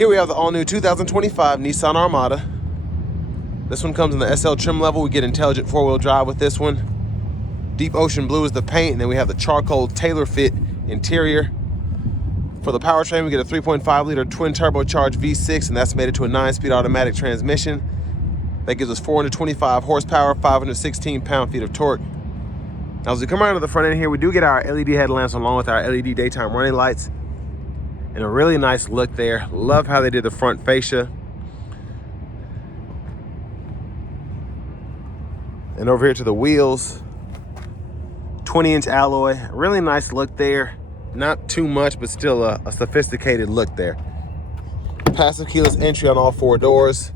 Here we have the all-new 2025 Nissan Armada. This one comes in the SL trim level. We get intelligent four-wheel drive with this one. Deep ocean blue is the paint, and then we have the charcoal tailor fit interior. For the powertrain, we get a 3.5-liter twin turbocharged V6, and that's mated to a 9-speed automatic transmission. That gives us 425 horsepower, 516 pound-feet of torque. Now, as we come around to the front end here, we do get our LED headlamps along with our LED daytime running lights. And a really nice look there. Love how they did the front fascia. And over here to the wheels, 20-inch alloy. Really nice look there. Not too much, but still a sophisticated look there. Passive keyless entry on all four doors.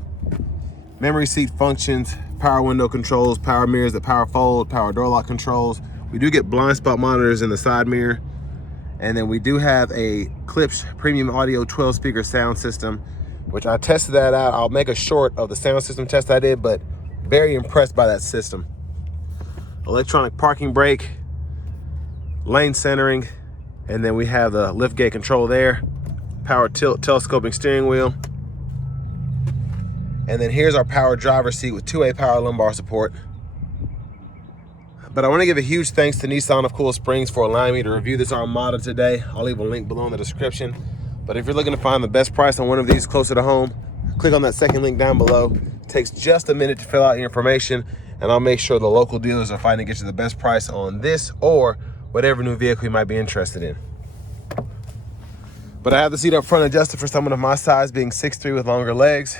Memory seat functions, power window controls, power mirrors that power fold, power door lock controls. We do get blind spot monitors in the side mirror. And then we do have a Klipsch premium audio 12-speaker sound system, which I tested that out. I'll make a short of the sound system test I did, but very impressed by that system. Electronic parking brake, lane centering, and then we have the liftgate control there, power tilt telescoping steering wheel. And then here's our power driver's seat with 2-way power lumbar support. But I want to give a huge thanks to Nissan of Cool Springs for allowing me to review this Armada today. I'll leave a link below in the description. But if you're looking to find the best price on one of these closer to home, click on that second link down below. It takes just a minute to fill out your information, and I'll make sure the local dealers are fighting to get you the best price on this or whatever new vehicle you might be interested in. But I have the seat up front adjusted for someone of my size, being 6'3" with longer legs.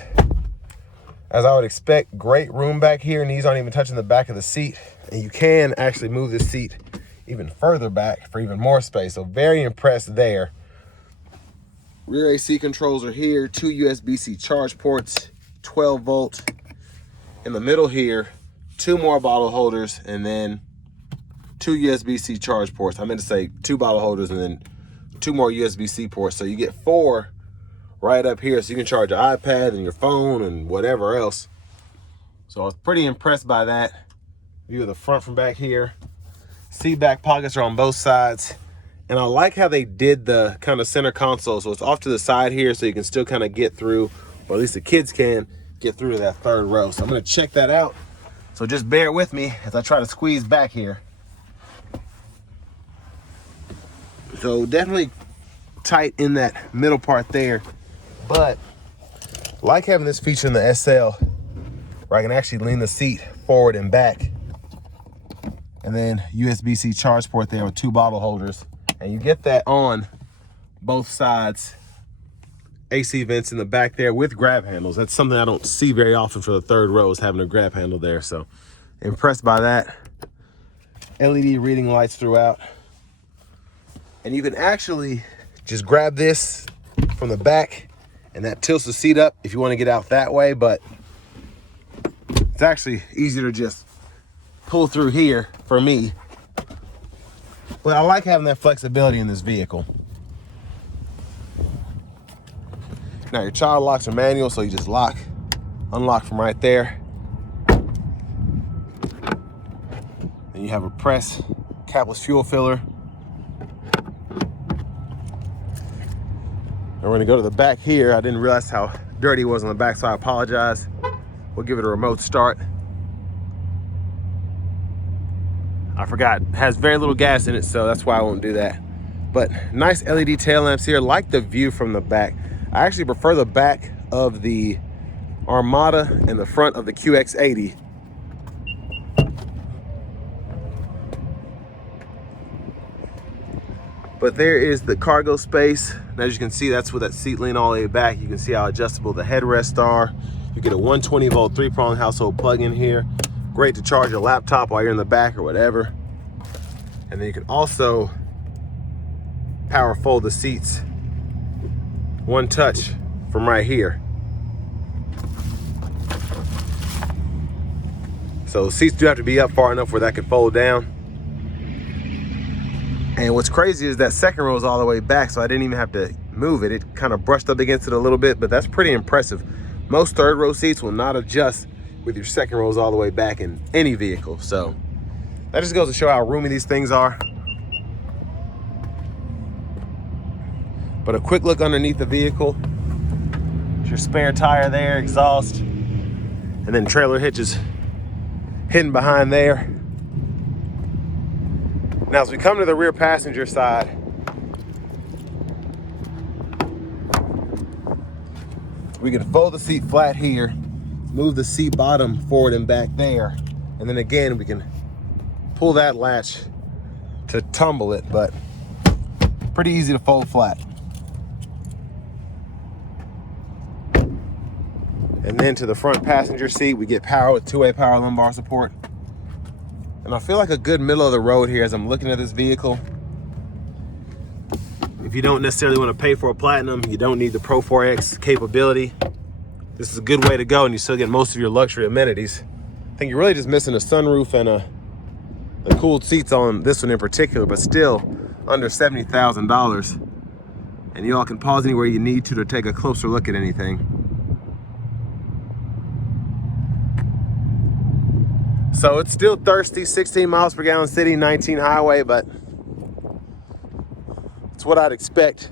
As I would expect, great room back here. Knees aren't even touching the back of the seat. And you can actually move this seat even further back for even more space. So very impressed there. Rear AC controls are here. 2 USB-C charge ports, 12 volt. In the middle here, 2 more bottle holders, and then 2 USB-C charge ports. I meant to say 2 bottle holders and then 2 more USB-C ports. So you get 4 right up here, so you can charge your iPad and your phone and whatever else. So I was pretty impressed by that. View of the front from back here. Seat back pockets are on both sides. And I like how they did the kind of center console. So it's off to the side here, so you can still kind of get through, or at least the kids can get through to that third row. So I'm gonna check that out. So just bear with me as I try to squeeze back here. So definitely tight in that middle part there. But I like having this feature in the SL where I can actually lean the seat forward and back. And then USB-C charge port there with 2 bottle holders. And you get that on both sides. AC vents in the back there with grab handles. That's something I don't see very often for the third row, is having a grab handle there. So impressed by that. LED reading lights throughout. And you can actually just grab this from the back, and that tilts the seat up if you want to get out that way. But it's actually easier to just pull through here for me. But I like having that flexibility in this vehicle. Now your child locks are manual, so you just lock, unlock from right there. Then you have a press capless fuel filler. And we're gonna go to the back here. I didn't realize how dirty it was on the back, so I apologize. We'll give it a remote start. I forgot, it has very little gas in it, so that's why I won't do that. But nice LED tail lamps here. Like the view from the back. I actually prefer the back of the Armada and the front of the QX80. But there is the cargo space. And as you can see, that's with that seat lean all the way back. You can see how adjustable the headrests are. You get a 120 volt 3-prong household plug in here. Great to charge your laptop while you're in the back or whatever. And then you can also power fold the seats one touch from right here. So seats do have to be up far enough where that can fold down. And what's crazy is that second row is all the way back, so I didn't even have to move it. It kind of brushed up against it a little bit, but that's pretty impressive. Most third row seats will not adjust with your second rows all the way back in any vehicle. So that just goes to show how roomy these things are. But a quick look underneath the vehicle. There's your spare tire there, exhaust, and then trailer hitches hidden behind there. Now, as we come to the rear passenger side, we can fold the seat flat here, move the seat bottom forward and back there, and then again, we can pull that latch to tumble it, but pretty easy to fold flat. And then to the front passenger seat, we get power with two-way power lumbar support. And I feel like a good middle of the road here as I'm looking at this vehicle. If you don't necessarily want to pay for a platinum, you don't need the Pro 4X capability, this is a good way to go, and you still get most of your luxury amenities. I think you're really just missing a sunroof and the cooled seats on this one in particular, but still under $70,000. And you all can pause anywhere you need to take a closer look at anything. So it's still thirsty, 16 miles per gallon city, 19 highway, but it's what I'd expect.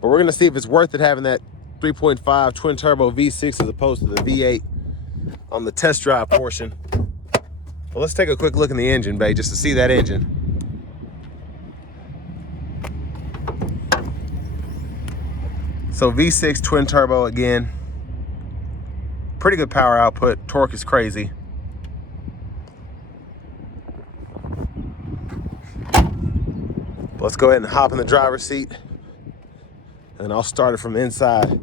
But we're gonna see if it's worth it having that 3.5 twin turbo V6 as opposed to the V8 on the test drive portion. Well, let's take a quick look in the engine bay just to see that engine. So V6 twin turbo again. Pretty good power output, torque is crazy. Let's go ahead and hop in the driver's seat, and I'll start it from inside.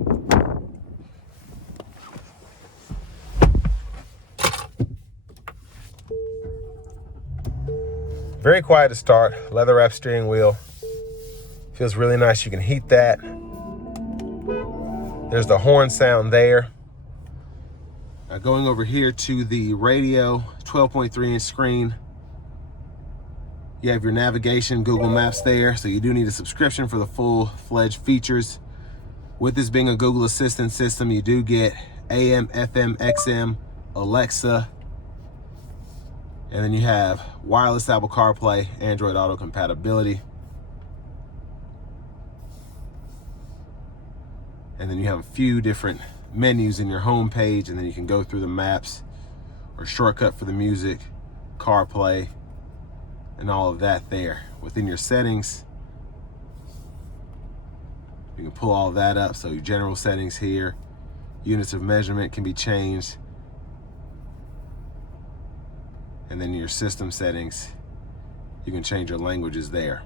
Very quiet to start, leather wrap steering wheel. Feels really nice, you can heat that. There's the horn sound there. Now going over here to the radio, 12.3-inch screen. You have your navigation, Google Maps there, so you do need a subscription for the full-fledged features. With this being a Google Assistant system, you do get AM, FM, XM, Alexa, and then you have wireless Apple CarPlay, Android Auto compatibility. And then you have a few different menus in your home page, and then you can go through the maps or shortcut for the music, CarPlay, and all of that there. Within your settings, you can pull all of that up. So your general settings here, units of measurement can be changed. And then your system settings, you can change your languages there.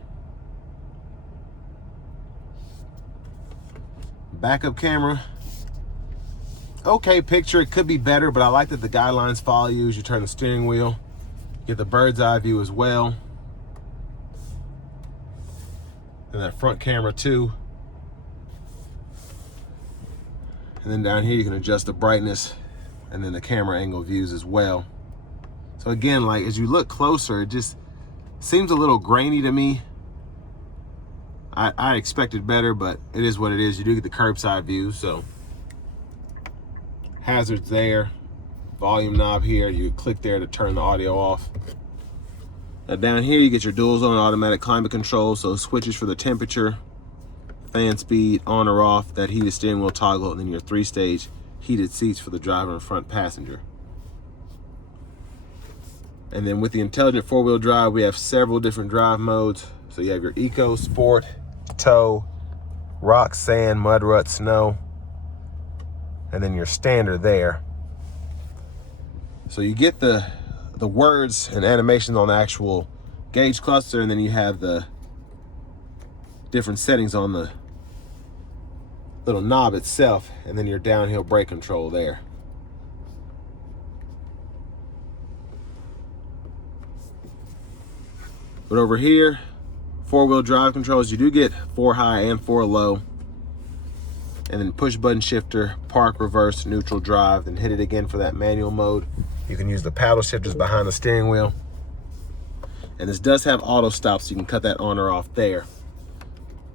Backup camera, okay picture, it could be better, but I like that the guidelines follow you as you turn the steering wheel. Get the bird's eye view as well. And that front camera too. And then down here you can adjust the brightness and then the camera angle views as well. So again, like as you look closer, it just seems a little grainy to me. I expected better, but it is what it is. You do get the curbside view, so hazards there. Volume knob here, you click there to turn the audio off. Now down here you get your dual zone automatic climate control, so switches for the temperature, fan speed, on or off, that heated steering wheel toggle, and then your 3-stage heated seats for the driver and front passenger. And then with the intelligent 4-wheel drive, we have several different drive modes. So you have your Eco, Sport, Tow, Rock, Sand, Mud, Rut, Snow, and then your standard there. So you get the words and animations on the actual gauge cluster, and then you have the different settings on the little knob itself, and then your downhill brake control there. But over here, 4-wheel drive controls, you do get 4 high and 4 low. And then push button shifter, park, reverse, neutral, drive, then hit it again for that manual mode. You can use the paddle shifters behind the steering wheel. And this does have auto stop, so you can cut that on or off there.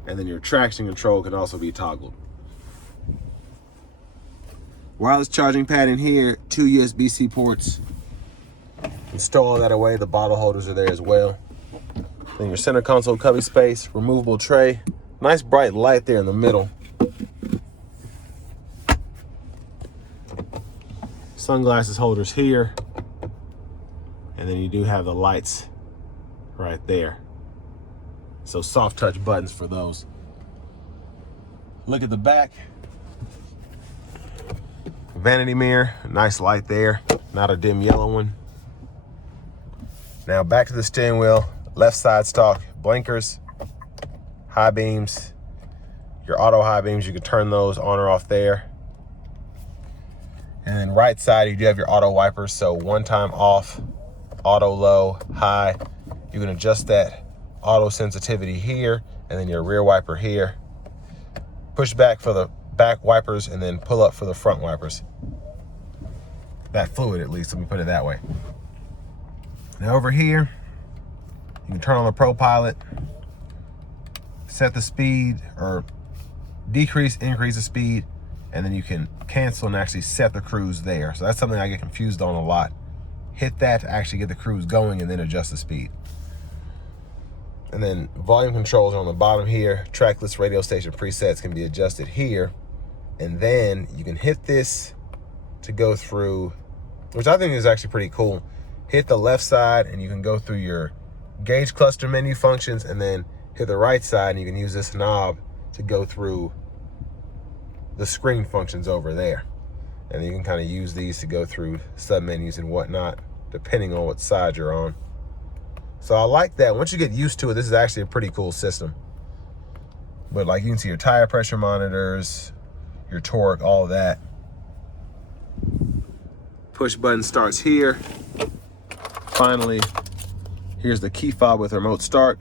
And then your traction control can also be toggled. Wireless charging pad in here, 2 USB-C ports. And stow all that away, the bottle holders are there as well. Then your center console cubby space, removable tray. Nice bright light there in the middle. sunglasses holders here. And then you do have the lights right there. So soft touch buttons for those. Look at the back. Vanity mirror, nice light there, not a dim yellow one. Now back to the steering wheel, left side stalk, blinkers, high beams, your auto high beams, you can turn those on or off there. And then right side, you do have your auto wipers, so one time off, auto low, high. You can adjust that auto sensitivity here, and then your rear wiper here. Push back for the back wipers, and then pull up for the front wipers. That fluid, at least, let me put it that way. Now over here, you can turn on the Pro Pilot, set the speed, or decrease, increase the speed, and then you can cancel and actually set the cruise there. So that's something I get confused on a lot. Hit that to actually get the cruise going and then adjust the speed. And then volume controls are on the bottom here. Track list, radio station presets can be adjusted here. And then you can hit this to go through, which I think is actually pretty cool. Hit the left side and you can go through your gauge cluster menu functions, and then hit the right side and you can use this knob to go through the screen functions over there. And you can kind of use these to go through sub-menus and whatnot, depending on what side you're on. So I like that. Once you get used to it, this is actually a pretty cool system. But like you can see your tire pressure monitors, your torque, all of that. Push button starts here. Finally, here's the key fob with remote start.